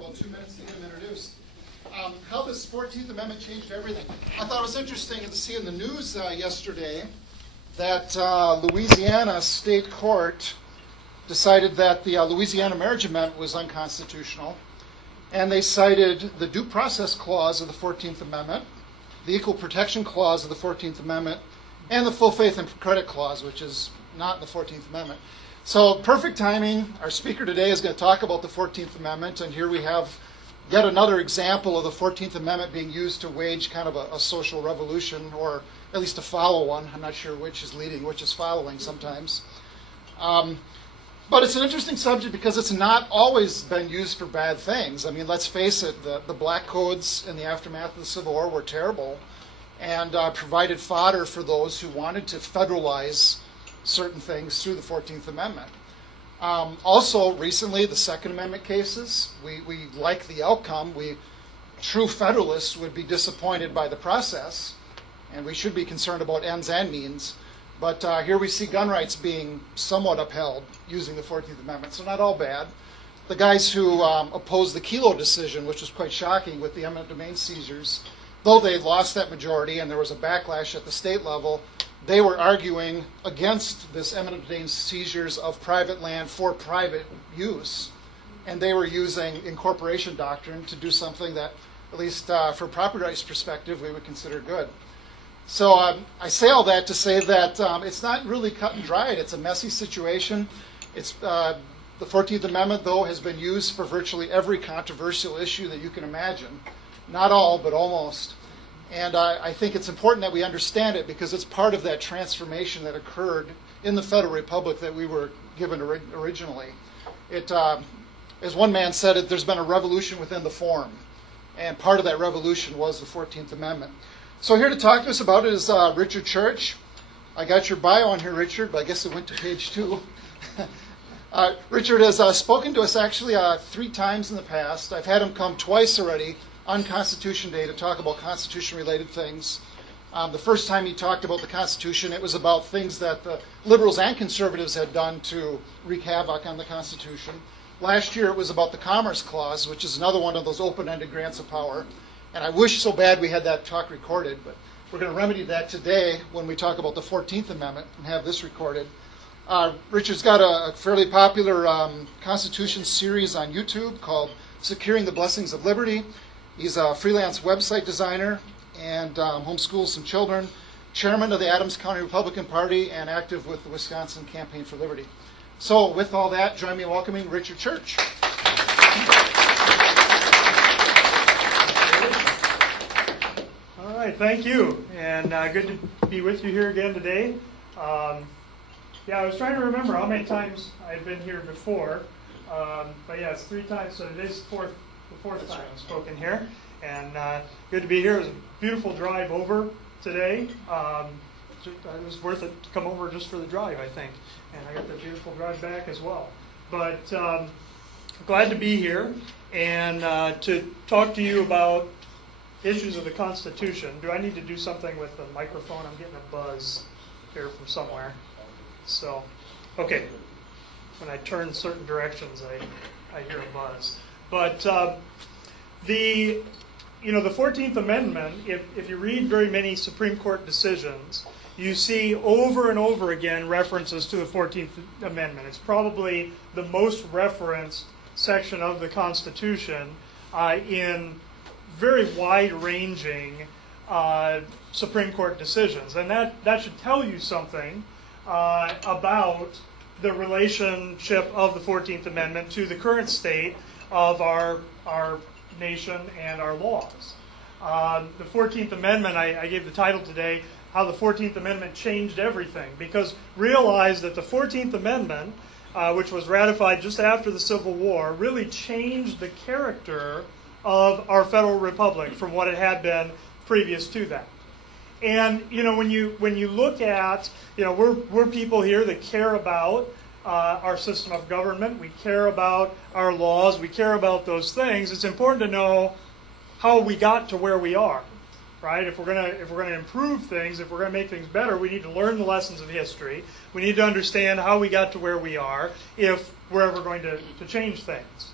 about 2 minutes to get him introduced. How this 14th Amendment changed everything. I thought it was interesting to see in the news yesterday that Louisiana State Court decided that the Louisiana Marriage Amendment was unconstitutional, and they cited the Due Process Clause of the 14th Amendment, the Equal Protection Clause of the 14th Amendment, and the Full Faith and Credit Clause, which is not in the 14th Amendment. So perfect timing. Our speaker today is going to talk about the 14th Amendment, and here we have yet another example of the 14th Amendment being used to wage kind of a social revolution, or at least to follow one. I'm not sure which is leading, which is following sometimes. But it's an interesting subject because it's not always been used for bad things. I mean, let's face it, the black codes in the aftermath of the Civil War were terrible and provided fodder for those who wanted to federalize certain things through the 14th Amendment. Also, recently, the Second Amendment cases, we like the outcome. True Federalists would be disappointed by the process, and we should be concerned about ends and means. But here we see gun rights being somewhat upheld using the 14th Amendment, so not all bad. The guys who opposed the Kelo decision, which was quite shocking with the eminent domain seizures, though they lost that majority and there was a backlash at the state level, they were arguing against this eminent domain seizures of private land for private use. And they were using incorporation doctrine to do something that, at least from a property rights perspective, we would consider good. So I say all that to say that it's not really cut and dried. It's a messy situation. The 14th Amendment, though, has been used for virtually every controversial issue that you can imagine. Not all, but almost. And I think it's important that we understand it because it's part of that transformation that occurred in the Federal Republic that we were given originally. As one man said it, there's been a revolution within the form. And part of that revolution was the 14th Amendment. So here to talk to us about it is Richard Church. I got your bio on here, Richard, but I guess it went to page 2. Richard has spoken to us actually 3 times in the past. I've had him come twice already on Constitution Day to talk about Constitution-related things. The first time he talked about the Constitution, it was about things that the liberals and conservatives had done to wreak havoc on the Constitution. Last year it was about the Commerce Clause, which is another one of those open-ended grants of power. And I wish so bad we had that talk recorded, but we're going to remedy that today when we talk about the 14th Amendment and have this recorded. Richard's got a fairly popular Constitution series on YouTube called Securing the Blessings of Liberty. He's a freelance website designer and homeschools some children, chairman of the Adams County Republican Party, and active with the Wisconsin Campaign for Liberty. So with all that, join me in welcoming Richard Church. All right, thank you, and good to be with you here again today. I was trying to remember how many times I've been here before, but yeah, it's 3 times, so today's the fourth time I've spoken here, and good to be here. It was a beautiful drive over today. It was worth it to come over just for the drive, I think, and I got the beautiful drive back as well. But glad to be here and to talk to you about issues of the Constitution. Do I need to do something with the microphone? I'm getting a buzz here from somewhere. So, okay. When I turn certain directions, I hear a buzz. But the 14th Amendment, if you read very many Supreme Court decisions, you see over and over again references to the 14th Amendment. It's probably the most referenced section of the Constitution in very wide-ranging Supreme Court decisions. And that should tell you something about the relationship of the 14th Amendment to the current state of our nation and our laws. The 14th Amendment, I gave the title today, How the 14th Amendment Changed Everything, because realize that the 14th Amendment, which was ratified just after the Civil War, really changed the character of our federal republic from what it had been previous to that. And when you look at, we're people here that care about our system of government. We care about our laws. We care about those things. It's important to know how we got to where we are, right? If we're gonna improve things, if we're gonna make things better, we need to learn the lessons of history. We need to understand how we got to where we are if we're ever going to change things.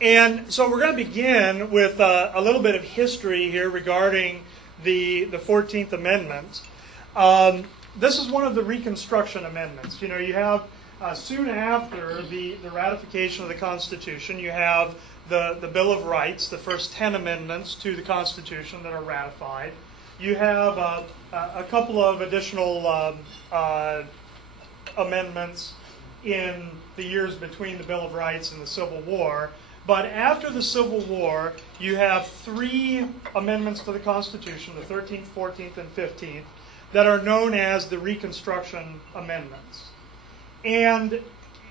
And so we're going to begin with a little bit of history here regarding the 14th Amendment. This is one of the Reconstruction Amendments. You know, you have soon after the ratification of the Constitution, you have the Bill of Rights, the first 10 amendments to the Constitution that are ratified. You have a couple of additional amendments in the years between the Bill of Rights and the Civil War. But after the Civil War, you have 3 amendments to the Constitution, the 13th, 14th, and 15th, that are known as the Reconstruction Amendments. And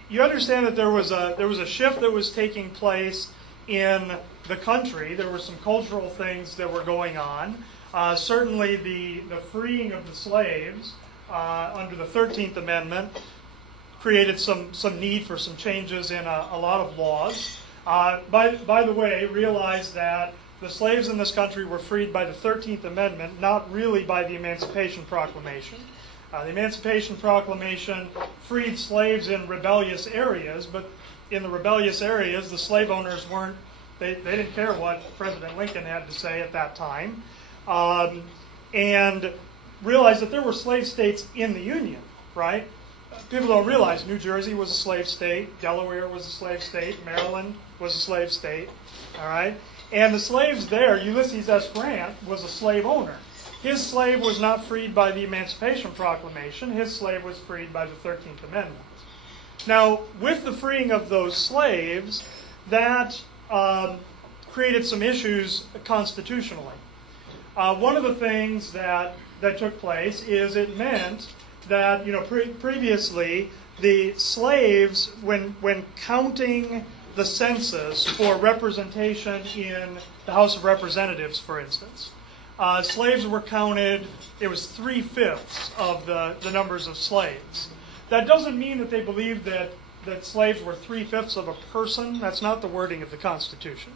you understand that there was a shift that was taking place in the country. There were some cultural things that were going on. Certainly the freeing of the slaves under the 13th Amendment created some need for some changes in a lot of laws. By the way, realize that the slaves in this country were freed by the 13th Amendment, not really by the Emancipation Proclamation. The Emancipation Proclamation freed slaves in rebellious areas, but in the rebellious areas, the slave owners they didn't care what President Lincoln had to say at that time, and realized that there were slave states in the Union, right? People don't realize New Jersey was a slave state, Delaware was a slave state, Maryland was a slave state, all right? And the slaves there, Ulysses S. Grant was a slave owner. His slave was not freed by the Emancipation Proclamation. His slave was freed by the 13th Amendment. Now, with the freeing of those slaves, that created some issues constitutionally. One of the things that took place is it meant that, you know, previously the slaves, when counting the census for representation in the House of Representatives, for instance, slaves were counted, it was 3/5 of the numbers of slaves. That doesn't mean that they believed that slaves were 3/5 of a person. That's not the wording of the Constitution.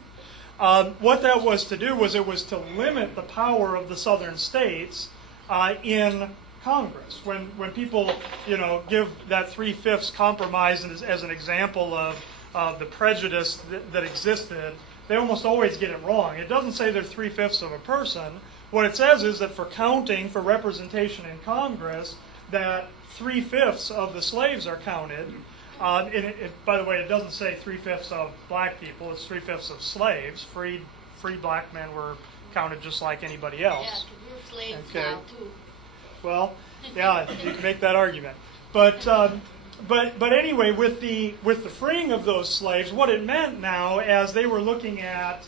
What that was to do was it was to limit the power of the southern states in Congress. When people, you know, give that 3/5 compromise as an example of the prejudice that existed, they almost always get it wrong. It doesn't say they're 3/5 of a person. What it says is that for counting, for representation in Congress, that 3/5 of the slaves are counted. By the way, it doesn't say 3/5 of black people. It's 3/5 of slaves. Freed black men were counted just like anybody else. Yeah, 'cause we're slaves now too. Well, yeah, you can make that argument. But anyway, with the freeing of those slaves, what it meant now, as they were looking at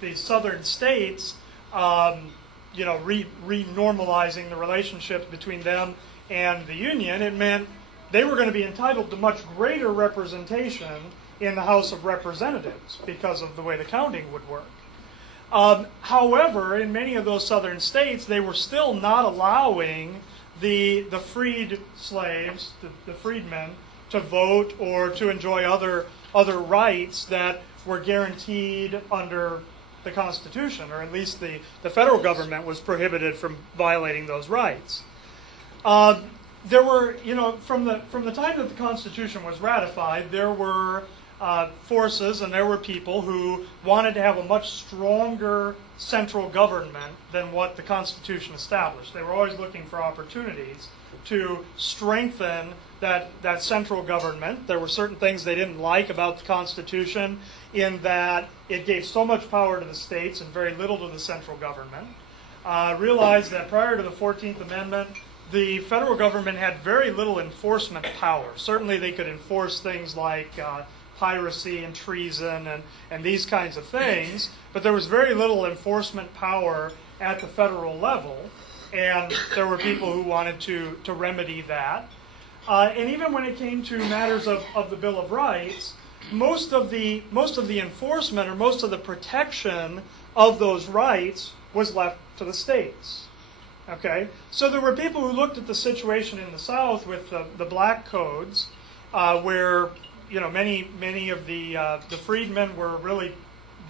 these southern states, renormalizing the relationship between them and the Union, it meant they were going to be entitled to much greater representation in the House of Representatives because of the way the counting would work. However, in many of those southern states, they were still not allowing the freed slaves, the freedmen, to vote or to enjoy other rights that were guaranteed under the Constitution, or at least the federal government was prohibited from violating those rights. There were, from the time that the Constitution was ratified, there were forces and there were people who wanted to have a much stronger central government than what the Constitution established. They were always looking for opportunities to strengthen that central government. There were certain things they didn't like about the Constitution in that it gave so much power to the states and very little to the central government. Realized that prior to the 14th Amendment, the federal government had very little enforcement power. Certainly they could enforce things like piracy and treason and these kinds of things, but there was very little enforcement power at the federal level, and there were people who wanted to remedy that. And even when it came to matters of the Bill of Rights, most of the enforcement or most of the protection of those rights was left to the states. Okay, so there were people who looked at the situation in the South with the black codes, where many of the freedmen were really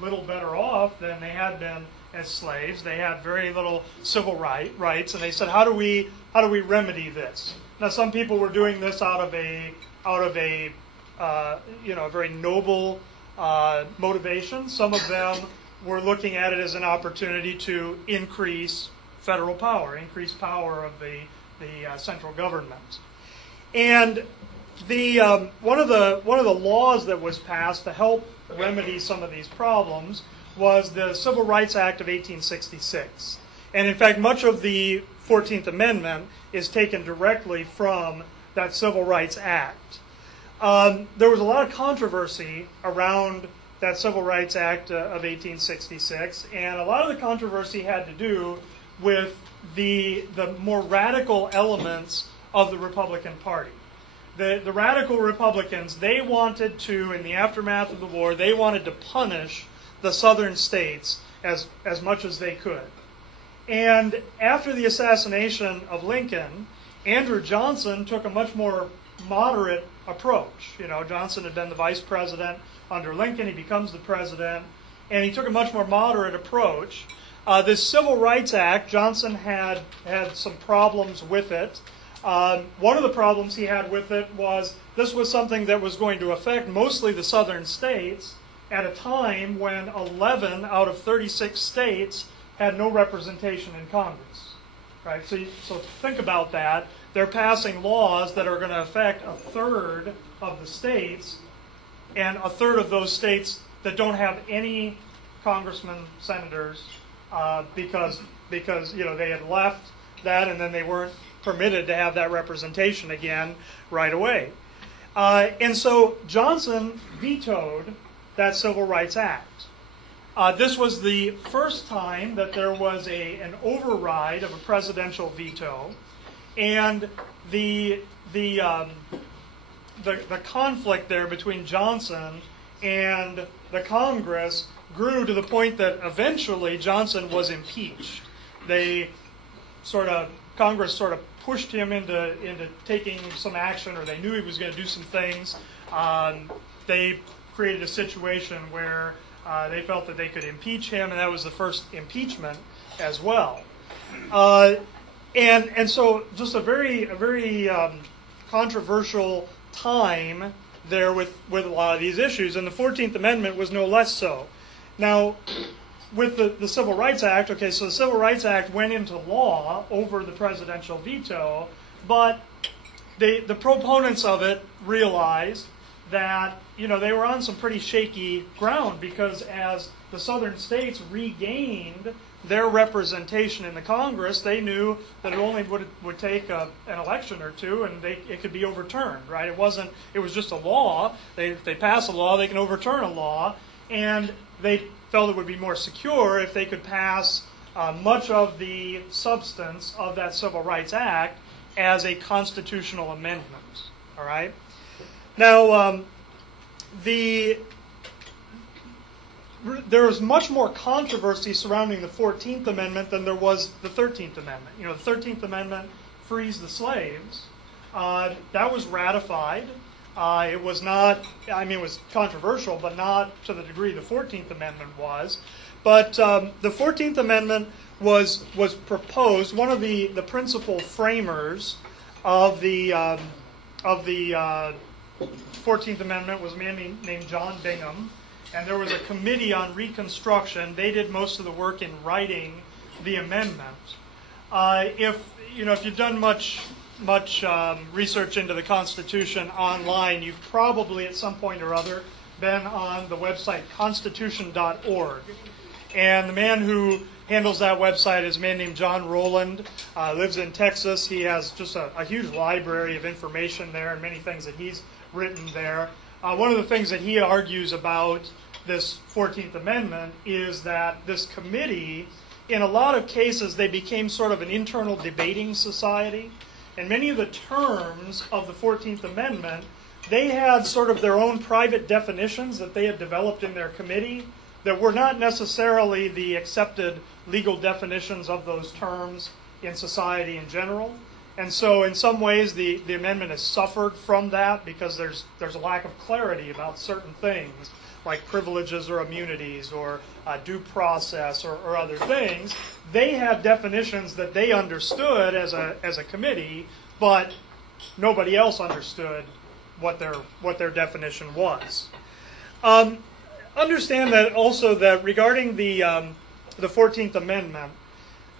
little better off than they had been as slaves. They had very little civil rights, and they said, how do we remedy this? Now, some people were doing this out of a very noble motivations. Some of them were looking at it as an opportunity to increase federal power, increase power of the central government. And one of the laws that was passed to help remedy some of these problems was the Civil Rights Act of 1866. And in fact, much of the 14th Amendment is taken directly from that Civil Rights Act. There was a lot of controversy around that Civil Rights Act of 1866, and a lot of the controversy had to do with the more radical elements of the Republican Party. The radical Republicans, they wanted to, in the aftermath of the war, they wanted to punish the southern states as much as they could. And after the assassination of Lincoln, Andrew Johnson took a much more moderate approach. You know, Johnson had been the vice president under Lincoln. He becomes the president, and he took a much more moderate approach. This Civil Rights Act, Johnson had some problems with it. One of the problems he had with it was this was something that was going to affect mostly the southern states at a time when 11 out of 36 states had no representation in Congress. Right? So think about that. They're passing laws that are going to affect a third of the states, and a third of those states that don't have any congressmen, senators, because you know they had left that, and then they weren't permitted to have that representation again right away. And so Johnson vetoed that Civil Rights Act. This was the first time that there was an override of a presidential veto, and the conflict there between Johnson and the Congress grew to the point that eventually Johnson was impeached. Congress sort of pushed him into taking some action, or they knew he was going to do some things. They created a situation where they felt that they could impeach him, and that was the first impeachment as well. And so just a very controversial time there with a lot of these issues, and the 14th Amendment was no less so. Now, with the Civil Rights Act, okay, so the Civil Rights Act went into law over the presidential veto, but the proponents of it realized that, you know, they were on some pretty shaky ground, because as the southern states regained their representation in the Congress, they knew that it only would take an election or two, and it could be overturned, right? It was just a law. If they pass a law, they can overturn a law, and they felt it would be more secure if they could pass much of the substance of that Civil Rights Act as a constitutional amendment. All right. Now, there was much more controversy surrounding the 14th Amendment than there was the 13th Amendment. You know, the 13th Amendment frees the slaves. That was ratified. It was not, I mean, it was controversial, but not to the degree the 14th Amendment was. But the 14th Amendment was proposed. One of the principal framers of the 14th Amendment was a man named John Bingham, and there was a committee on Reconstruction. They did most of the work in writing the amendment. If you've done much research into the Constitution online, you've probably at some point or other been on the website constitution.org. And the man who handles that website is a man named John Rowland, lives in Texas. He has just a huge library of information there and many things that he's written there. One of the things that he argues about this 14th Amendment is that this committee, in a lot of cases, they became sort of an internal debating society. And many of the terms of the 14th Amendment, they had sort of their own private definitions that they had developed in their committee that were not necessarily the accepted legal definitions of those terms in society in general. And so in some ways the amendment has suffered from that because there's a lack of clarity about certain things like privileges or immunities or due process or other things. They had definitions that they understood as a committee, but nobody else understood what their definition was. understand that also that regarding the 14th Amendment,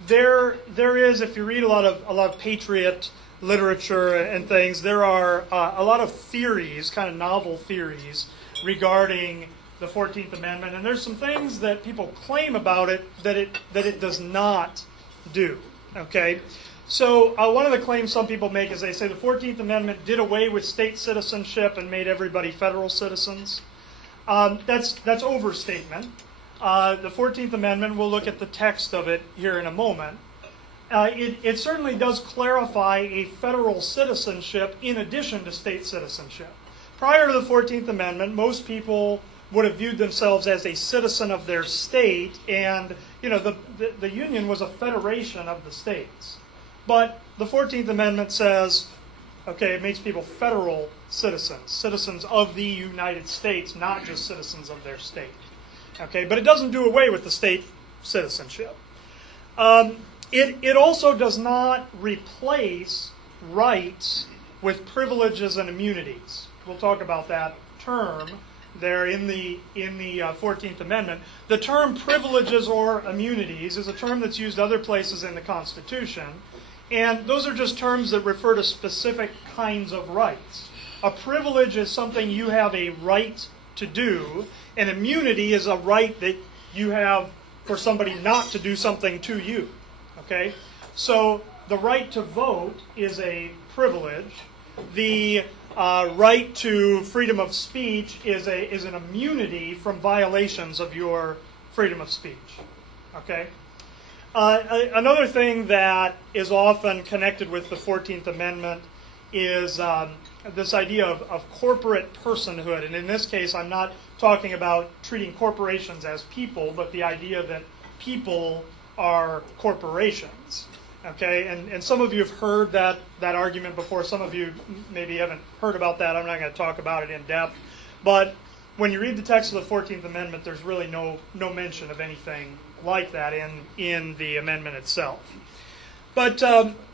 there is, if you read a lot of patriot literature and things, there are a lot of theories, kind of novel theories regarding the 14th Amendment, and there's some things that people claim about it that it does not do. Okay, so one of the claims some people make is they say the 14th Amendment did away with state citizenship and made everybody federal citizens. That's overstatement. The 14th Amendment, we'll look at the text of it here in a moment. It certainly does clarify a federal citizenship in addition to state citizenship. Prior to the 14th Amendment, most people would have viewed themselves as a citizen of their state, and the Union was a federation of the states. But the 14th Amendment says, okay, it makes people federal citizens, citizens of the United States, not just citizens of their state. Okay, but it doesn't do away with the state citizenship. It also does not replace rights with privileges and immunities. We'll talk about that term there in the 14th Amendment. The term privileges or immunities is a term that's used other places in the Constitution, and those are just terms that refer to specific kinds of rights. A privilege is something you have a right to do, and immunity is a right that you have for somebody not to do something to you. Okay? So the right to vote is a privilege. The right to freedom of speech is an immunity from violations of your freedom of speech. Okay? Another thing that is often connected with the 14th Amendment is this idea of corporate personhood. And in this case, I'm not talking about treating corporations as people, but the idea that people are corporations. Okay, and some of you have heard that argument before. Some of you maybe haven't heard about that. I'm not going to talk about it in depth. But when you read the text of the 14th Amendment, there's really no mention of anything like that in the amendment itself. But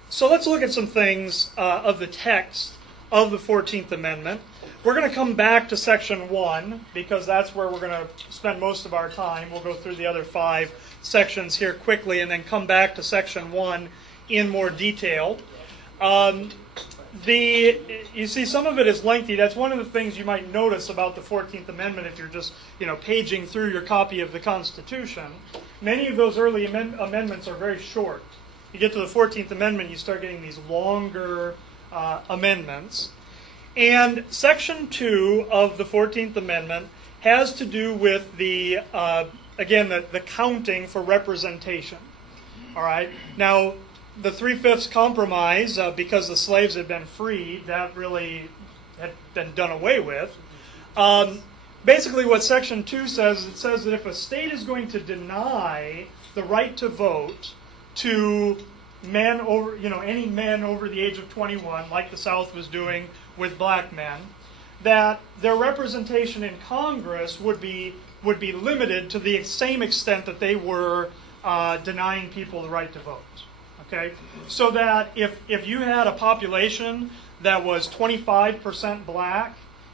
so let's look at some things of the text of the 14th Amendment. We're going to come back to Section 1 because that's where we're going to spend most of our time. We'll go through the other 5 sections here quickly and then come back to Section 1 in more detail. You see, some of it is lengthy. That's one of the things you might notice about the 14th Amendment if you're just paging through your copy of the Constitution. Many of those early amendments are very short. You get to the 14th Amendment, you start getting these longer amendments. And Section 2 of the 14th Amendment has to do with the counting for representation. All right. Now, the 3/5 compromise, because the slaves had been freed, that really had been done away with. Basically, what Section 2 says, it says that if a state is going to deny the right to vote to men over, any men over the age of 21, like the South was doing with black men, that their representation in Congress would be limited to the same extent that they were denying people the right to vote. Okay, so that if you had a population that was 25% black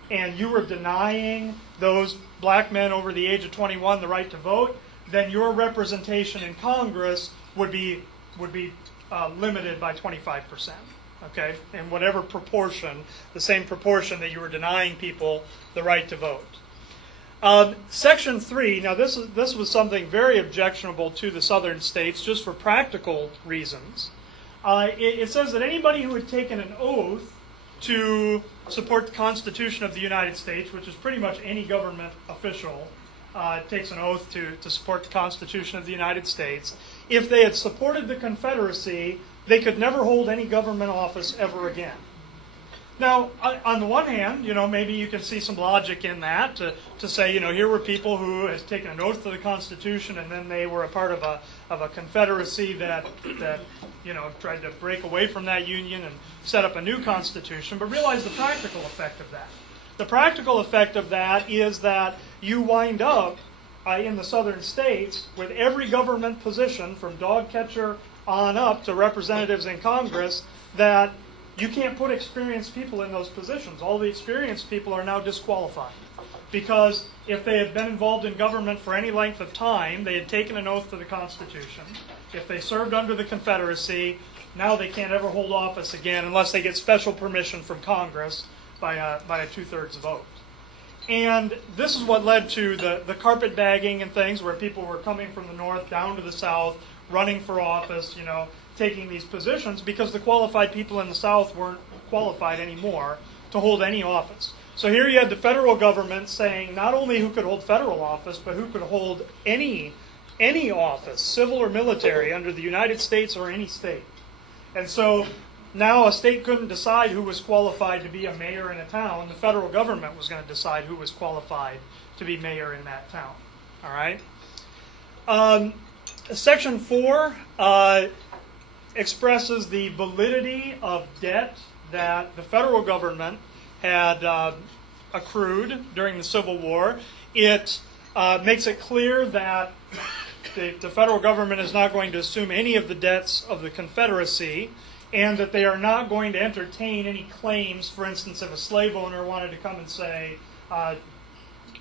and you were denying those black men over the age of 21 the right to vote, then your representation in Congress would be limited by 25%. Okay, in whatever proportion, the same proportion that you were denying people the right to vote. Section 3, now this was something very objectionable to the southern states just for practical reasons. It says that anybody who had taken an oath to support the Constitution of the United States, which is pretty much any government official takes an oath to support the Constitution of the United States, if they had supported the Confederacy, they could never hold any government office ever again. Now, on the one hand, maybe you can see some logic in that to say, here were people who had taken an oath to the Constitution, and then they were a part of a confederacy that tried to break away from that union and set up a new constitution. But realize the practical effect of that. The practical effect of that is that you wind up in the southern states with every government position, from dog catcher on up to representatives in Congress, that you can't put experienced people in those positions. All the experienced people are now disqualified. because if they had been involved in government for any length of time, they had taken an oath to the Constitution. If they served under the Confederacy, now they can't ever hold office again unless they get special permission from Congress by a 2/3 vote. And this is what led to the carpetbagging and things, where people were coming from the north down to the south, running for office, taking these positions, because the qualified people in the south weren't qualified anymore to hold any office. So here you had the federal government saying not only who could hold federal office, but who could hold any office, civil or military, under the United States or any state. And so now a state couldn't decide who was qualified to be a mayor in a town. The federal government was going to decide who was qualified to be mayor in that town. All right? Section 4 expresses the validity of debt that the federal government had accrued during the Civil War. It makes it clear that the federal government is not going to assume any of the debts of the Confederacy, and that they are not going to entertain any claims. For instance, if a slave owner wanted to come and say,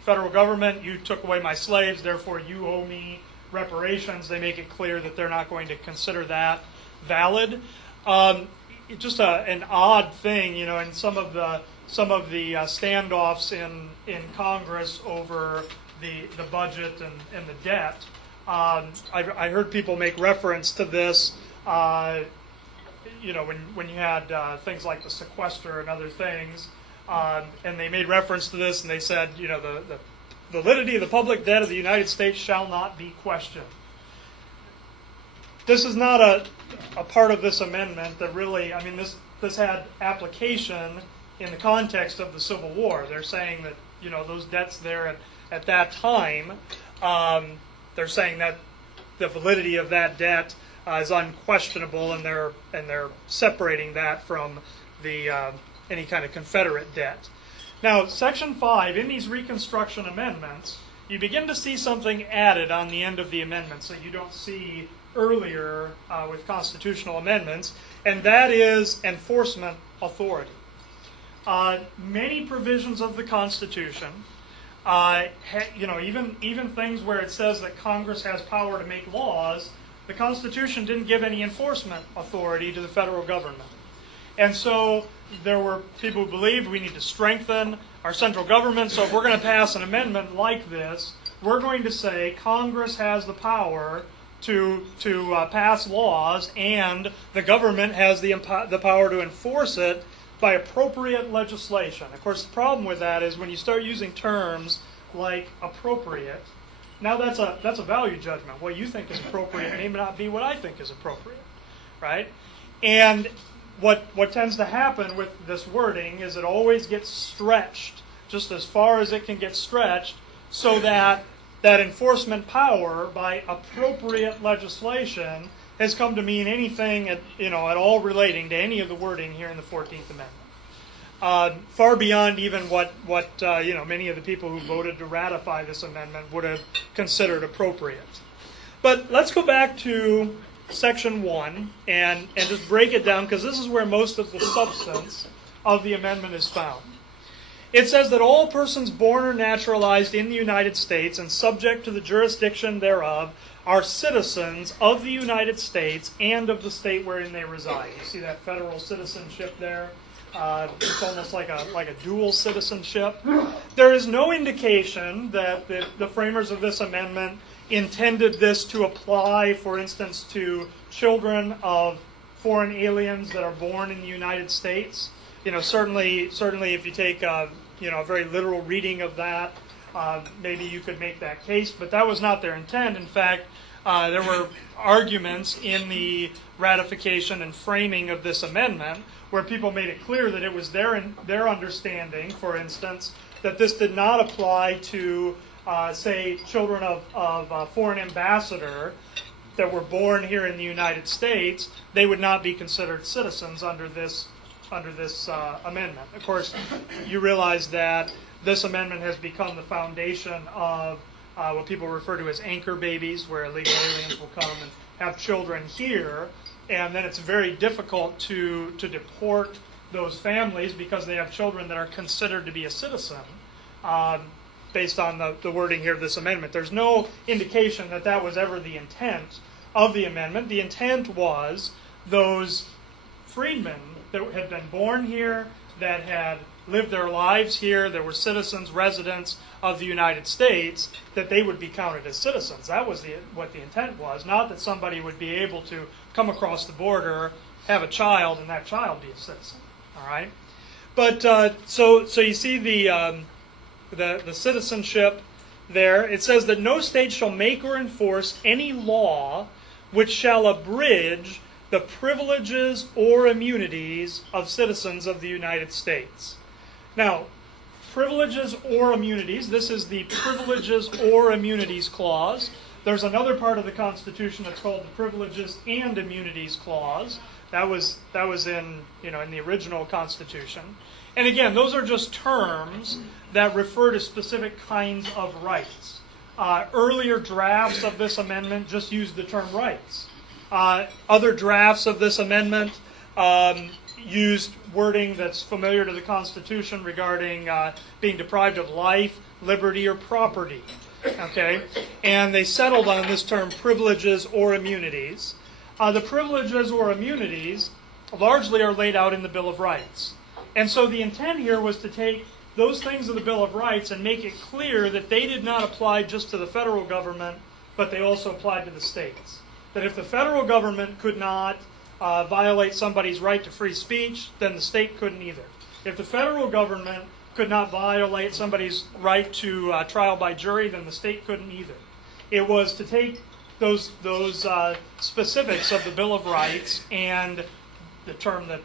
federal government, you took away my slaves, therefore you owe me reparations, they make it clear that they're not going to consider that valid. Just an odd thing, in some of the standoffs in Congress over the budget and the debt. I heard people make reference to this, when you had things like the sequester and other things, and they made reference to this, and they said, the validity of the public debt of the United States shall not be questioned. This is not a part of this amendment that really, this had application in the context of the Civil War. They're saying that, those debts there at that time, they're saying that the validity of that debt is unquestionable, and they're separating that from the any kind of Confederate debt. Now, Section 5, in these Reconstruction amendments, you begin to see something added on the end of the amendments that you don't see earlier with constitutional amendments, and that is enforcement authority. Many provisions of the Constitution, even things where it says that Congress has power to make laws, the Constitution didn't give any enforcement authority to the federal government. And so there were people who believed we need to strengthen our central government, so if we're going to pass an amendment like this, we're going to say Congress has the power to pass laws, and the government has the power to enforce it by appropriate legislation. Of course, the problem with that is when you start using terms like appropriate, now that's a value judgment. What you think is appropriate may not be what I think is appropriate, right? And what tends to happen with this wording is it always gets stretched just as far as it can get stretched, so that enforcement power by appropriate legislation has come to mean anything at all relating to any of the wording here in the 14th Amendment. Far beyond even what many of the people who voted to ratify this amendment would have considered appropriate. But let's go back to Section 1 and just break it down, because this is where most of the substance of the amendment is found. It says that all persons born or naturalized in the United States and subject to the jurisdiction thereof are citizens of the United States and of the state wherein they reside. You see that federal citizenship there? It's almost like a dual citizenship. There is no indication that the framers of this amendment intended this to apply, for instance, to children of foreign aliens that are born in the United States. Certainly, if you take a very literal reading of that, maybe you could make that case, but that was not their intent. In fact, there were arguments in the ratification and framing of this amendment where people made it clear that it was their understanding, for instance, that this did not apply to, say, children of a foreign ambassador that were born here in the United States. They would not be considered citizens under this amendment. Of course, you realize that this amendment has become the foundation of what people refer to as anchor babies, where illegal aliens will come and have children here, and then it's very difficult to deport those families because they have children that are considered to be a citizen. based on the wording here of this amendment. There's no indication that that was ever the intent of the amendment. The intent was those freedmen that had been born here, that had lived their lives here, that were citizens, residents of the United States, that they would be counted as citizens. That was what the intent was, not that somebody would be able to come across the border, have a child, and that child be a citizen. All right? But so you see the citizenship there. It says that no state shall make or enforce any law which shall abridge the privileges or immunities of citizens of the United States. Now, privileges or immunities, this is the Privileges or Immunities Clause. There's another part of the Constitution that's called the Privileges and Immunities Clause. That was in the original Constitution. And again, those are just terms that refer to specific kinds of rights. Earlier drafts of this amendment just used the term rights. Other drafts of this amendment used wording that's familiar to the Constitution regarding being deprived of life, liberty, or property. Okay? And they settled on this term privileges or immunities. The privileges or immunities largely are laid out in the Bill of Rights. And so the intent here was to take those things of the Bill of Rights and make it clear that they did not apply just to the federal government, but they also applied to the states. That if the federal government could not violate somebody's right to free speech, then the state couldn't either. If the federal government could not violate somebody's right to trial by jury, then the state couldn't either. It was to take those specifics of the Bill of Rights, and the term that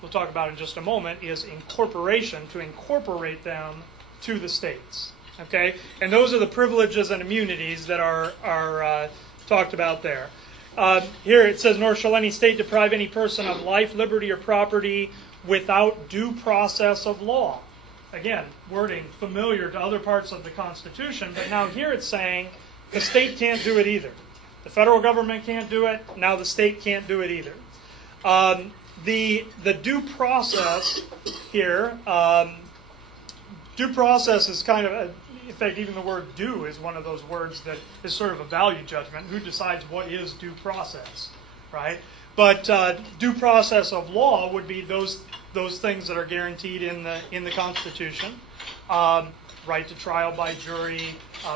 we'll talk about in just a moment is incorporation, to incorporate them to the states. Okay? And those are the privileges and immunities that are talked about there. Here it says, nor shall any state deprive any person of life, liberty, or property without due process of law. Again, wording familiar to other parts of the Constitution, but now here it's saying the state can't do it either. The federal government can't do it, now the state can't do it either. The due process here, due process is kind of, in fact, even the word due is one of those words that is sort of a value judgment. Who decides what is due process, right? But due process of law would be those things that are guaranteed in the Constitution. Right to trial by jury,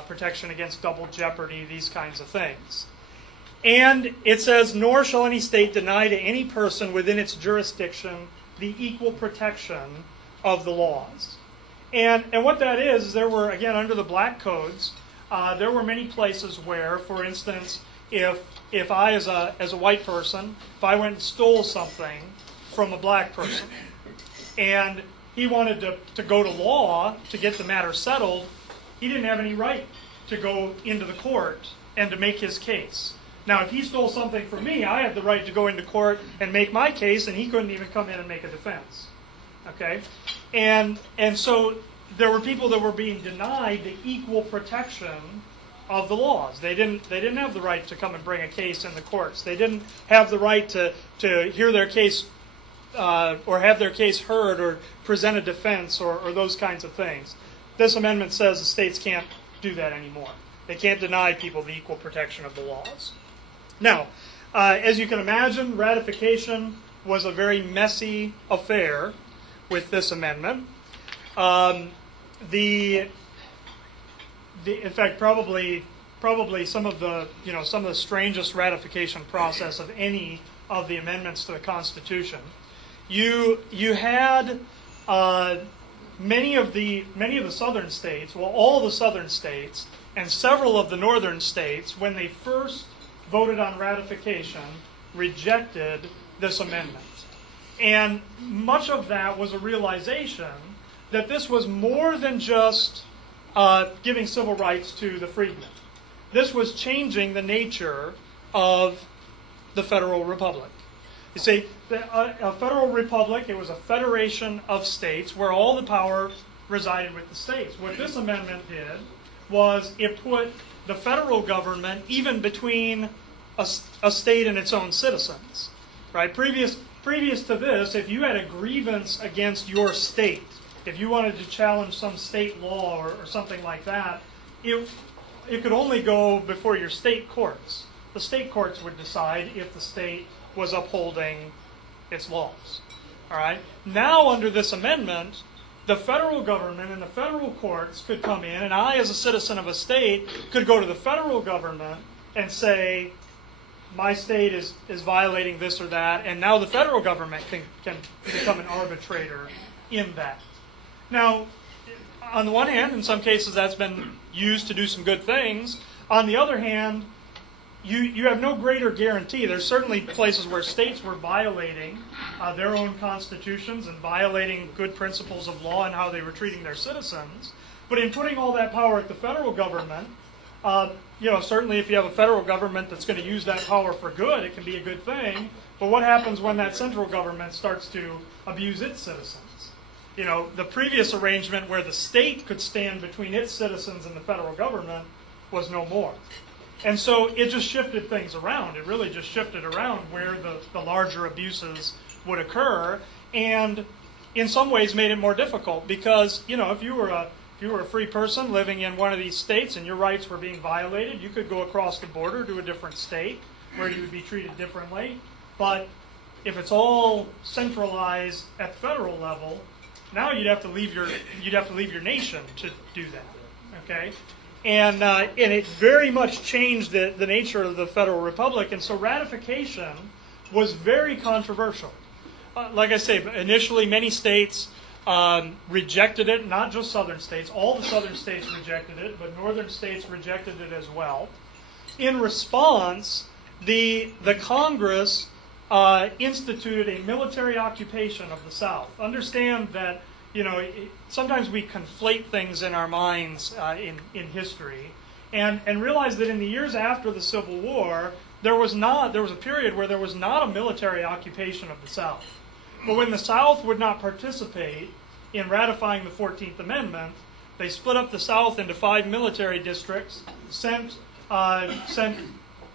protection against double jeopardy, these kinds of things. And it says, nor shall any state deny to any person within its jurisdiction the equal protection of the laws. And what that is, there were, again, under the black codes, there were many places where, for instance, if I, as a white person, if I went and stole something from a black person, and he wanted to go to law to get the matter settled, he didn't have any right to go into the court and to make his case. Now, if he stole something from me, I had the right to go into court and make my case, and he couldn't even come in and make a defense. Okay? And so there were people that were being denied the equal protection of the laws. They didn't have the right to come and bring a case in the courts. They didn't have the right to hear their case or have their case heard or present a defense or those kinds of things. This amendment says the states can't do that anymore. They can't deny people the equal protection of the laws. Now, as you can imagine, ratification was a very messy affair with this amendment. In fact, probably some of the strangest ratification process of any of the amendments to the Constitution. You had many of the southern states, well, all the southern states, and several of the northern states, when they first voted on ratification, rejected this amendment. And much of that was a realization that this was more than just giving civil rights to the freedmen. This was changing the nature of the federal republic. You see, a federal republic, it was a federation of states where all the power resided with the states. What this amendment did was it put the federal government even between a state and its own citizens. Right? Previous to this, if you had a grievance against your state, if you wanted to challenge some state law or something like that, it could only go before your state courts. The state courts would decide if the state was upholding its laws. All right. Now, under this amendment, the federal government and the federal courts could come in, and I, as a citizen of a state, could go to the federal government and say, my state is violating this or that, and now the federal government can become an arbitrator in that. Now, on the one hand, in some cases that's been used to do some good things. On the other hand, you have no greater guarantee. There's certainly places where states were violating their own constitutions and violating good principles of law and how they were treating their citizens. But in putting all that power at the federal government, certainly if you have a federal government that's going to use that power for good, it can be a good thing. But what happens when that central government starts to abuse its citizens? The previous arrangement where the state could stand between its citizens and the federal government was no more. And so it just shifted things around. It really just shifted around where the larger abuses would occur, and in some ways made it more difficult because, if you were a free person living in one of these states and your rights were being violated, you could go across the border to a different state where you would be treated differently. But if it's all centralized at the federal level, now you'd have to leave your nation to do that. Okay? And it very much changed the nature of the federal republic. And so ratification was very controversial. Like I say, initially many states rejected it, not just southern states. All the southern states rejected it, but northern states rejected it as well. In response, the Congress instituted a military occupation of the South. Understand that sometimes we conflate things in our minds in history, and realize that in the years after the Civil War, there was a period where there was not a military occupation of the South. But when the South would not participate in ratifying the 14th Amendment, they split up the South into 5 military districts, sent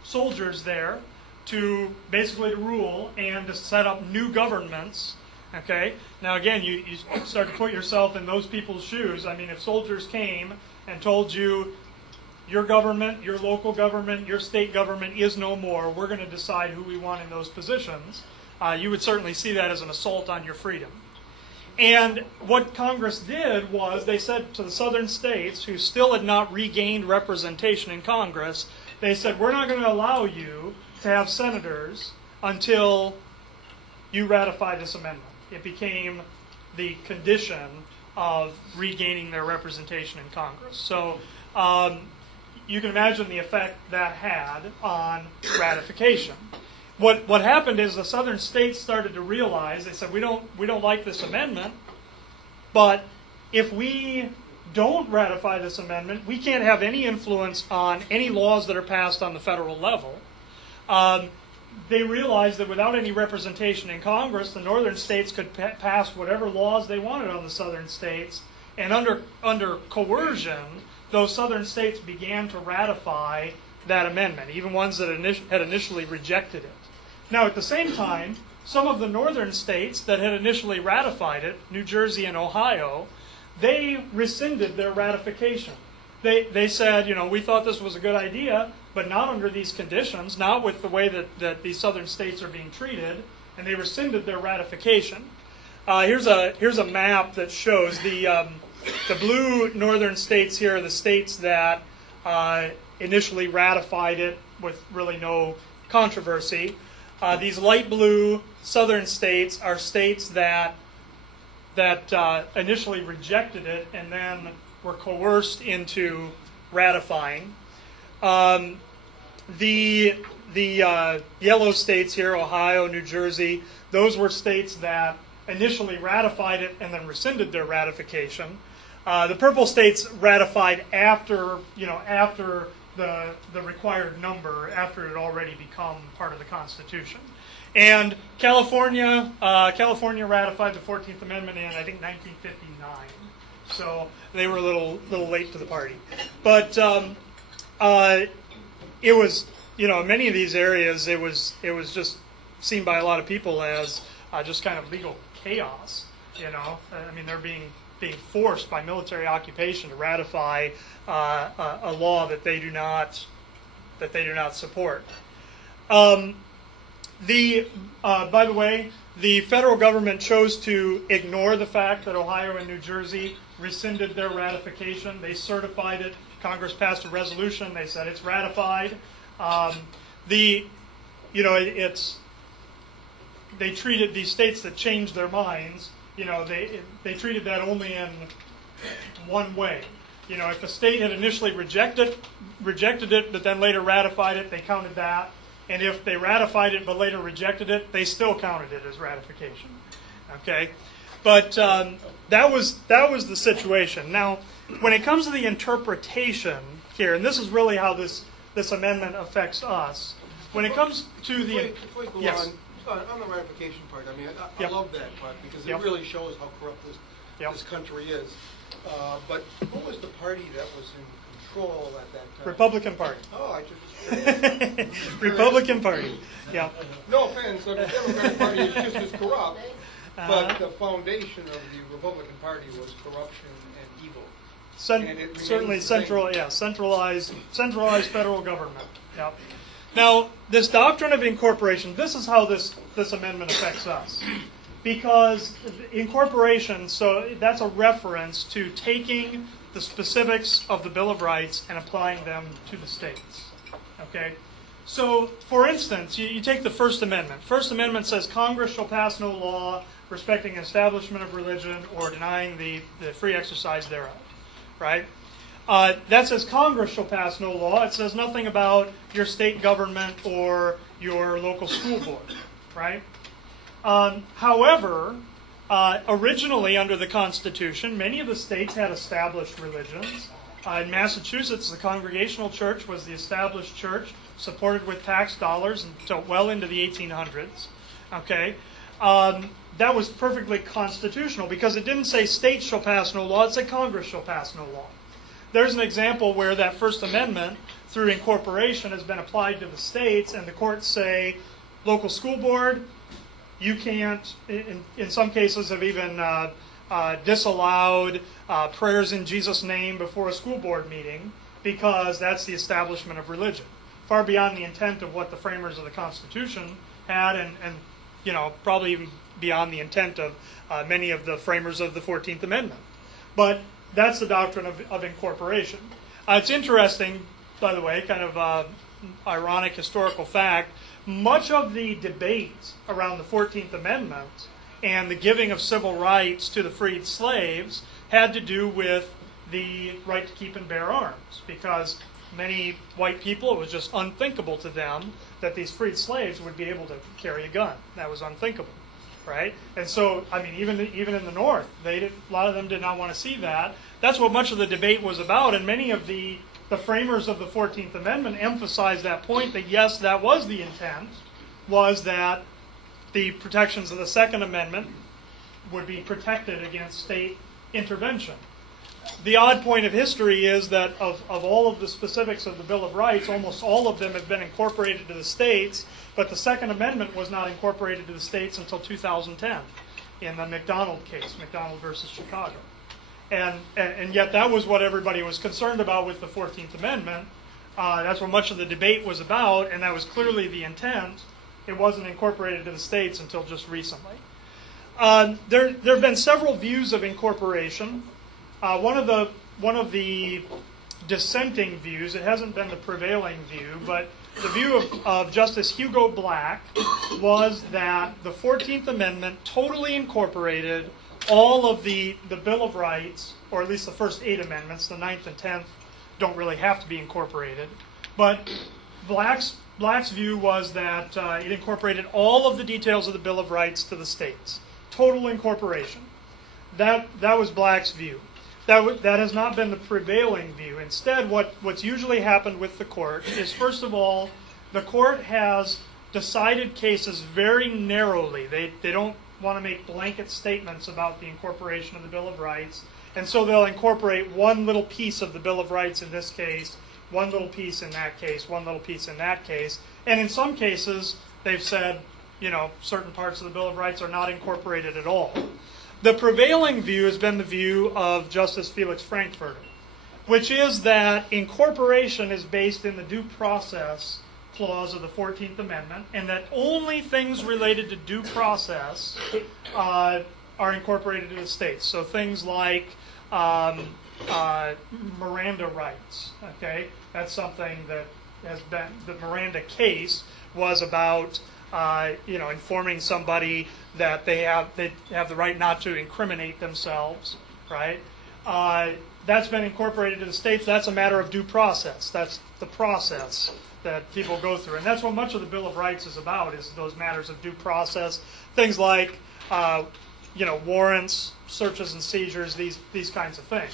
soldiers there to basically rule and to set up new governments. Okay. Now again, you start to put yourself in those people's shoes. I mean, if soldiers came and told you, your government, your local government, your state government is no more, we're going to decide who we want in those positions, you would certainly see that as an assault on your freedom. And what Congress did was they said to the southern states, who still had not regained representation in Congress, they said, we're not going to allow you to have senators until you ratify this amendment. It became the condition of regaining their representation in Congress. So you can imagine the effect that had on ratification. What happened is the southern states started to realize, they said, we don't like this amendment, but if we don't ratify this amendment, we can't have any influence on any laws that are passed on the federal level. They realized that without any representation in Congress, the northern states could pass whatever laws they wanted on the southern states, and under coercion, those southern states began to ratify that amendment, even ones that had initially rejected it. Now, at the same time, some of the northern states that had initially ratified it, New Jersey and Ohio, they rescinded their ratification. They said, we thought this was a good idea, but not under these conditions, not with the way that these southern states are being treated, and they rescinded their ratification. Here's a map that shows the blue northern states here are the states that initially ratified it with really no controversy. These light blue southern states are states that initially rejected it and then were coerced into ratifying. The yellow states here, Ohio, New Jersey, those were states that initially ratified it and then rescinded their ratification. The purple states ratified after the required number, after it had already become part of the Constitution. And California ratified the 14th Amendment in, I think, 1959. So they were a little late to the party. But it was, in many of these areas, it was just seen by a lot of people as just kind of legal chaos. I mean, they're being being forced by military occupation to ratify a law that they do not support. By the way, the federal government chose to ignore the fact that Ohio and New Jersey rescinded their ratification. They certified it. Congress passed a resolution. They said it's ratified. They treated these states that changed their minds. They treated that only in one way. If a state had initially rejected it, but then later ratified it, they counted that. And if they ratified it but later rejected it, they still counted it as ratification. Okay, but that was the situation. Now, when it comes to the interpretation here, and this is really how this amendment affects us. When it comes to the before you go yes. on the ratification part, I mean, I Yep. love that part because it Yep. really shows how corrupt Yep. this country is. But who was the party that was in control at that time? Republican Party. Oh, I just Republican Party. Yeah. No offense, the Democratic Party is just as corrupt, but the foundation of the Republican Party was corruption and evil. And it Certainly remains the same. centralized federal government. Yep. Now, this doctrine of incorporation, this is how this amendment affects us. Because incorporation, so that's a reference to taking the specifics of the Bill of Rights and applying them to the states. Okay? So, for instance, you take the First Amendment. First Amendment says Congress shall pass no law respecting an establishment of religion or denying the free exercise thereof. Right? That says Congress shall pass no law. It says nothing about your state government or your local school board. Right? However, originally under the Constitution, many of the states had established religions. In Massachusetts, the Congregational Church was the established church, supported with tax dollars until well into the 1800s. Okay, that was perfectly constitutional because it didn't say states shall pass no law; it said Congress shall pass no law. There's an example where that First Amendment, through incorporation, has been applied to the states, and the courts say, local school board, you can't, in some cases, have even disallowed prayers in Jesus' name before a school board meeting because that's the establishment of religion. Far beyond the intent of what the framers of the Constitution had and probably even beyond the intent of many of the framers of the 14th Amendment. But that's the doctrine of incorporation. It's interesting, by the way, kind of ironic historical fact, much of the debate around the 14th Amendment and the giving of civil rights to the freed slaves had to do with the right to keep and bear arms, because many white people, it was just unthinkable to them that these freed slaves would be able to carry a gun. That was unthinkable, right? And so, I mean, even in the North, a lot of them did not want to see that. That's what much of the debate was about, and many of the framers of the 14th Amendment emphasized that point, that yes, that was the intent, was that the protections of the Second Amendment would be protected against state intervention. The odd point of history is that of all of the specifics of the Bill of Rights, almost all of them have been incorporated to the states, but the Second Amendment was not incorporated to the states until 2010 in the McDonald case, McDonald versus Chicago. And yet that was what everybody was concerned about with the 14th Amendment. That's what much of the debate was about, and that was clearly the intent. It wasn't incorporated to the states until just recently. There have been several views of incorporation. One of the dissenting views, it hasn't been the prevailing view, but the view of Justice Hugo Black was that the 14th Amendment totally incorporated all of the Bill of Rights, or at least the first 8 amendments. The 9th and 10th don't really have to be incorporated. But Black's view was that it incorporated all of the details of the Bill of Rights to the states. Total incorporation. That was Black's view. That has not been the prevailing view. Instead, what's usually happened with the court is, first of all, the court has decided cases very narrowly. They don't want to make blanket statements about the incorporation of the Bill of Rights, and so they'll incorporate one little piece of the Bill of Rights in this case, one little piece in that case, one little piece in that case, and in some cases they've said, certain parts of the Bill of Rights are not incorporated at all. The prevailing view has been the view of Justice Felix Frankfurter, which is that incorporation is based in the due process clause of the 14th Amendment, and that only things related to due process are incorporated into the states. So things like Miranda rights. Okay, that's something that has been, the Miranda case was about informing somebody that they have the right not to incriminate themselves, right? That's been incorporated to the states. That's a matter of due process. That's the process that people go through, and that's what much of the Bill of Rights is about, is those matters of due process. Things like warrants, searches and seizures, these kinds of things.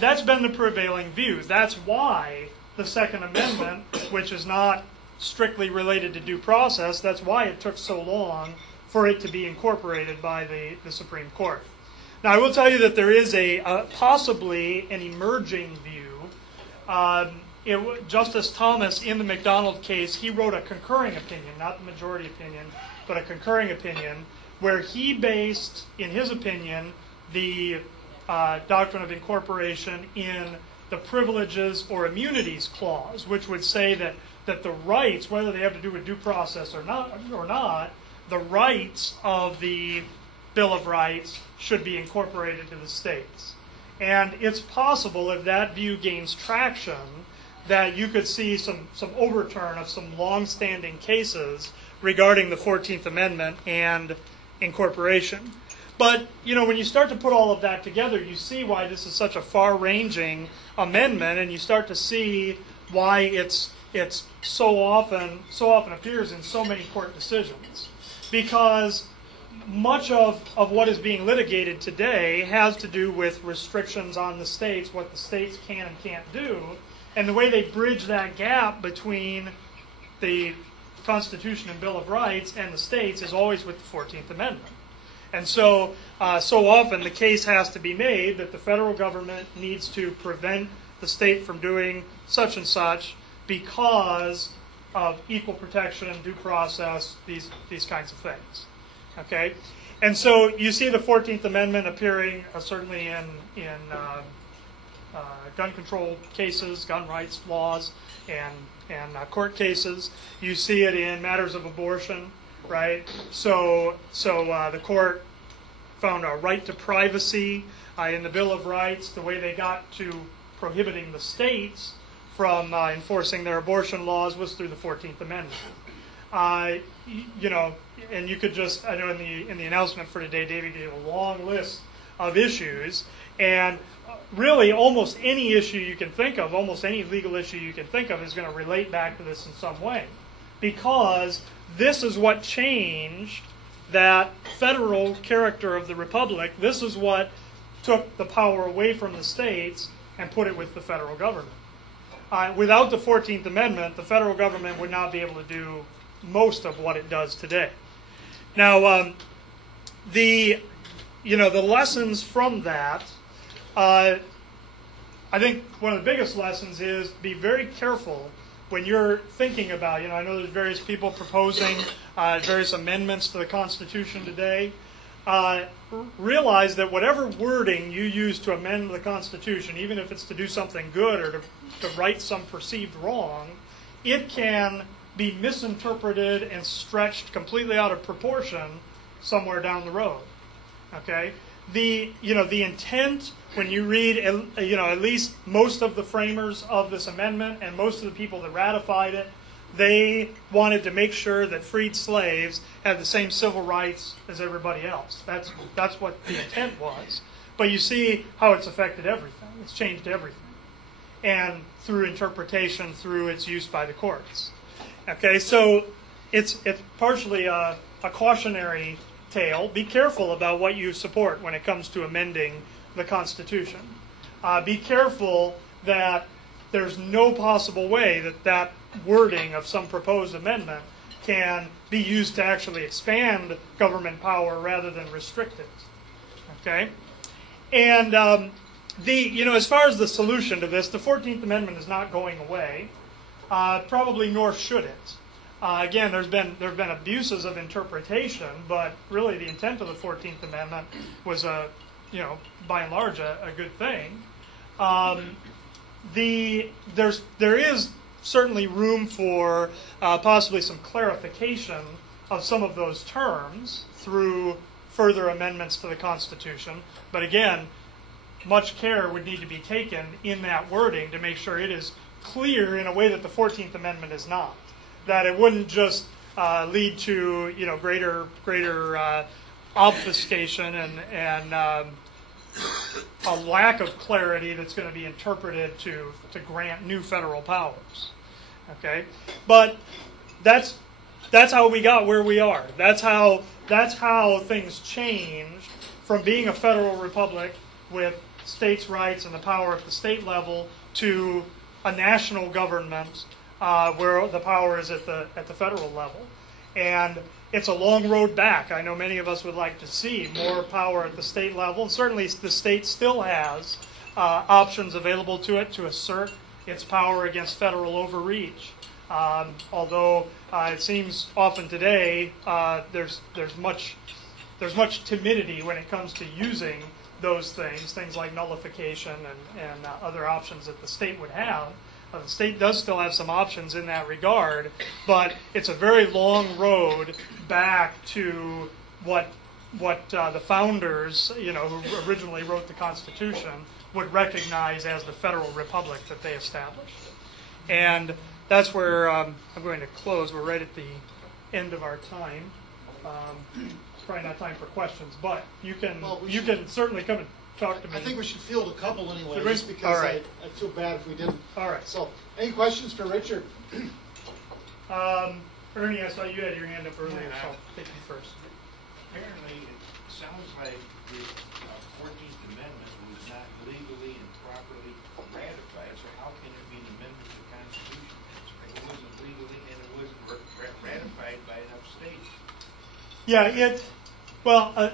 That's been the prevailing view. That's why the Second Amendment, which is not strictly related to due process, that's why it took so long for it to be incorporated by the Supreme Court. Now, I will tell you that there is possibly an emerging view. Justice Thomas, in the McDonald case, he wrote a concurring opinion, not the majority opinion, but a concurring opinion, where he based, in his opinion, the doctrine of incorporation in the privileges or immunities clause, which would say that the rights, whether they have to do with due process or not, the rights of the Bill of Rights should be incorporated to the states. And it's possible, if that view gains traction, that you could see some overturn of some long-standing cases regarding the 14th Amendment and incorporation. But, when you start to put all of that together, you see why this is such a far-ranging amendment, and you start to see why it's so often appears in so many court decisions. Because much of what is being litigated today has to do with restrictions on the states, what the states can and can't do, and the way they bridge that gap between the Constitution and Bill of Rights and the states is always with the 14th Amendment. And so often the case has to be made that the federal government needs to prevent the state from doing such and such because of equal protection, due process, these kinds of things. Okay? And so you see the 14th Amendment appearing certainly in gun control cases, gun rights laws, and court cases. You see it in matters of abortion, right? So the court found a right to privacy in the Bill of Rights. The way they got to prohibiting the states from enforcing their abortion laws was through the 14th Amendment. And you could just, I know in the announcement for today, David gave a long list of issues, and really almost any issue you can think of, almost any legal issue you can think of is going to relate back to this in some way. Because this is what changed that federal character of the republic. This is what took the power away from the states and put it with the federal government. Without the 14th Amendment, the federal government would not be able to do most of what it does today. Now, the lessons from that, I think one of the biggest lessons is be very careful when you're thinking about, I know there's various people proposing various amendments to the Constitution today. Realize that whatever wording you use to amend the Constitution, even if it's to do something good or to right some perceived wrong, it can be misinterpreted and stretched completely out of proportion somewhere down the road. Okay? The intent, when you read at least most of the framers of this amendment and most of the people that ratified it, they wanted to make sure that freed slaves had the same civil rights as everybody else. That's what the intent was. But you see how it's affected everything. It's changed everything. And through interpretation, through its use by the courts. Okay, so it's partially a cautionary tale. Be careful about what you support when it comes to amending the Constitution. Be careful that there's no possible way that wording of some proposed amendment can be used to actually expand government power rather than restrict it. Okay? And as far as the solution to this, the 14th Amendment is not going away. Probably nor should it. Again, there have been abuses of interpretation, but really the intent of the 14th Amendment was by and large a good thing. There is certainly room for possibly some clarification of some of those terms through further amendments to the Constitution. But again, much care would need to be taken in that wording to make sure it is clear in a way that the 14th Amendment is not. That it wouldn't just lead to greater obfuscation and a lack of clarity that's going to be interpreted to grant new federal powers. Okay, but that's how we got where we are. That's how things changed from being a federal republic with states' rights and the power at the state level to a national government where the power is at the federal level. And it's a long road back. I know many of us would like to see more power at the state level. And certainly the state still has options available to it to assert its power against federal overreach. Although it seems often today there's much timidity when it comes to using those things like nullification and other options that the state would have. The state does still have some options in that regard, but it's a very long road back to what the founders, who originally wrote the Constitution, would recognize as the federal republic that they established. And that's where I'm going to close. We're right at the end of our time. It's probably not time for questions, but you can certainly come and talk to me. I think we should field a couple anyway, Should we? just because All right. I feel bad if we didn't. All right. So, any questions for Richard? Ernie, I saw you had your hand up earlier, so I'll take you first. Apparently, it sounds like the 14th Amendment was not legally and properly ratified, so how can it be an amendment to the Constitution? It wasn't legally and it wasn't ratified by enough states. Yeah,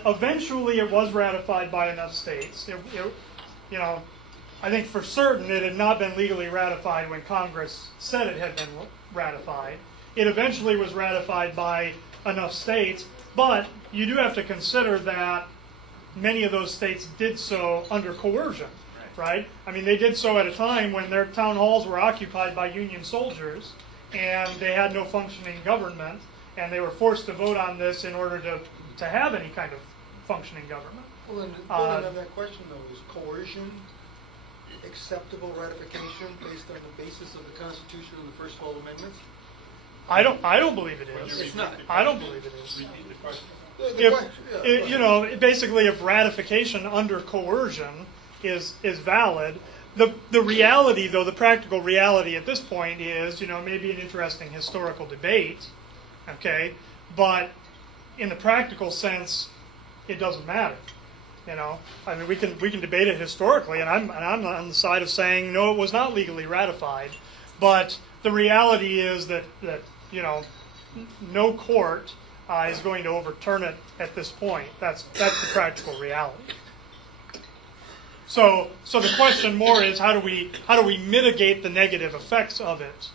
eventually it was ratified by enough states. I think for certain it had not been legally ratified when Congress said it had been ratified. It eventually was ratified by enough states, but you do have to consider that many of those states did so under coercion, right? I mean, they did so at a time when their town halls were occupied by Union soldiers, and they had no functioning government, and they were forced to vote on this in order to have any kind of functioning government. Well, then, building on that question, though, is coercion acceptable ratification based on the basis of the Constitution and the first 12 amendments? I don't believe it is. It's not. I don't believe it is. Repeat the question. Basically, if ratification under coercion is valid, the reality, though, the practical reality at this point is, maybe an interesting historical debate, okay, but in the practical sense, it doesn't matter. I mean, we can debate it historically, and I'm on the side of saying no, it was not legally ratified, but the reality is that no court is going to overturn it at this point. That's the practical reality. So the question more is how do we mitigate the negative effects of it,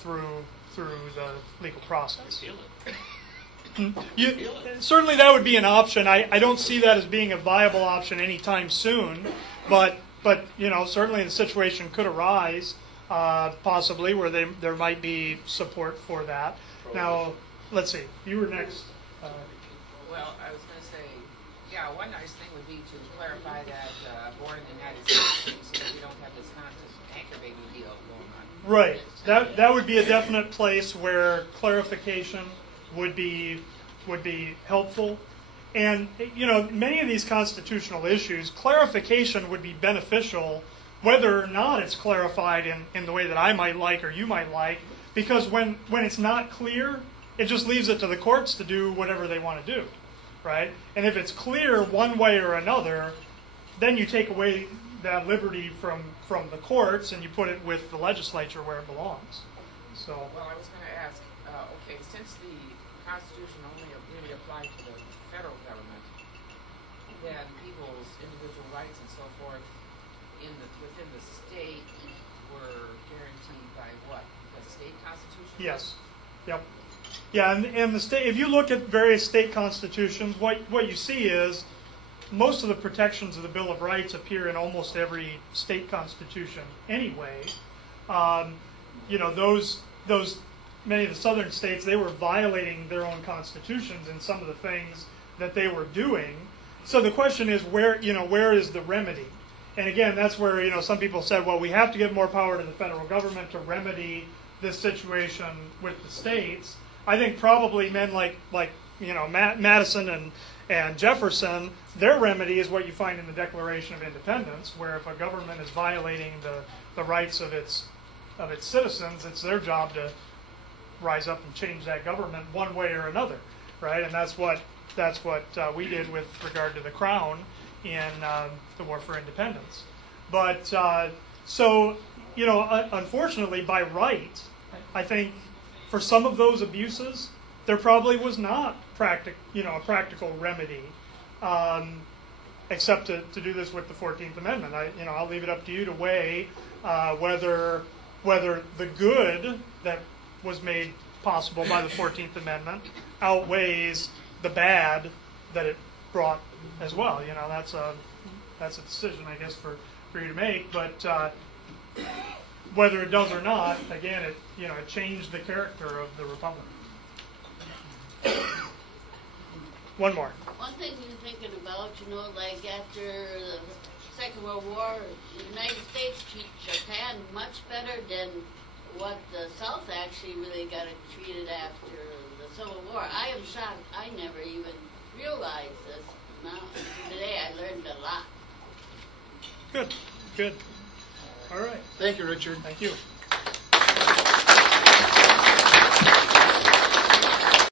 through the legal process. Certainly that would be an option. I don't see that as being a viable option anytime soon, but certainly the situation could arise possibly where there might be support for that. Now, let's see. You were next. Well, I was going to say, one nice thing would be to clarify that born in the United States, so that we don't have this constant anchor baby deal going on. Right. That would be a definite place where clarification would be helpful. And, many of these constitutional issues, clarification would be beneficial whether or not it's clarified in the way that I might like or you might like, because when it's not clear, it just leaves it to the courts to do whatever they want to do, right? And if it's clear one way or another, then you take away that liberty from the courts and you put it with the legislature where it belongs. So. Well, I was going to ask, since the Constitution only really applied to the federal government, then people's individual rights and so forth within the state were guaranteed by what? The state constitution Yes. Yep. Yeah, and the state. If you look at various state constitutions, what you see is most of the protections of the Bill of Rights appear in almost every state constitution anyway. Those many of the southern states, they were violating their own constitutions in some of the things that they were doing. So the question is, where is the remedy? And again, that's where some people said, well, we have to give more power to the federal government to remedy this situation with the states. I think probably men like Madison and Jefferson, their remedy is what you find in the Declaration of Independence, where if a government is violating the rights of its citizens, it's their job to rise up and change that government one way or another, right? And that's what we did with regard to the Crown in the War for Independence. But unfortunately, by right, I think for some of those abuses, there probably was not a practical remedy, except to do this with the 14th Amendment. I'll leave it up to you to weigh whether the good that was made possible by the 14th Amendment outweighs the bad that it brought as well. That's a decision, I guess, for you to make. But whether it does or not, again, it changed the character of the Republic. One more. One thing you're thinking about, like after the Second World War, the United States treated Japan much better than what the South actually really got treated after the Civil War. I am shocked. I never even realized this. Now, today I learned a lot. Good. All right. Thank you, Richard. Thank you.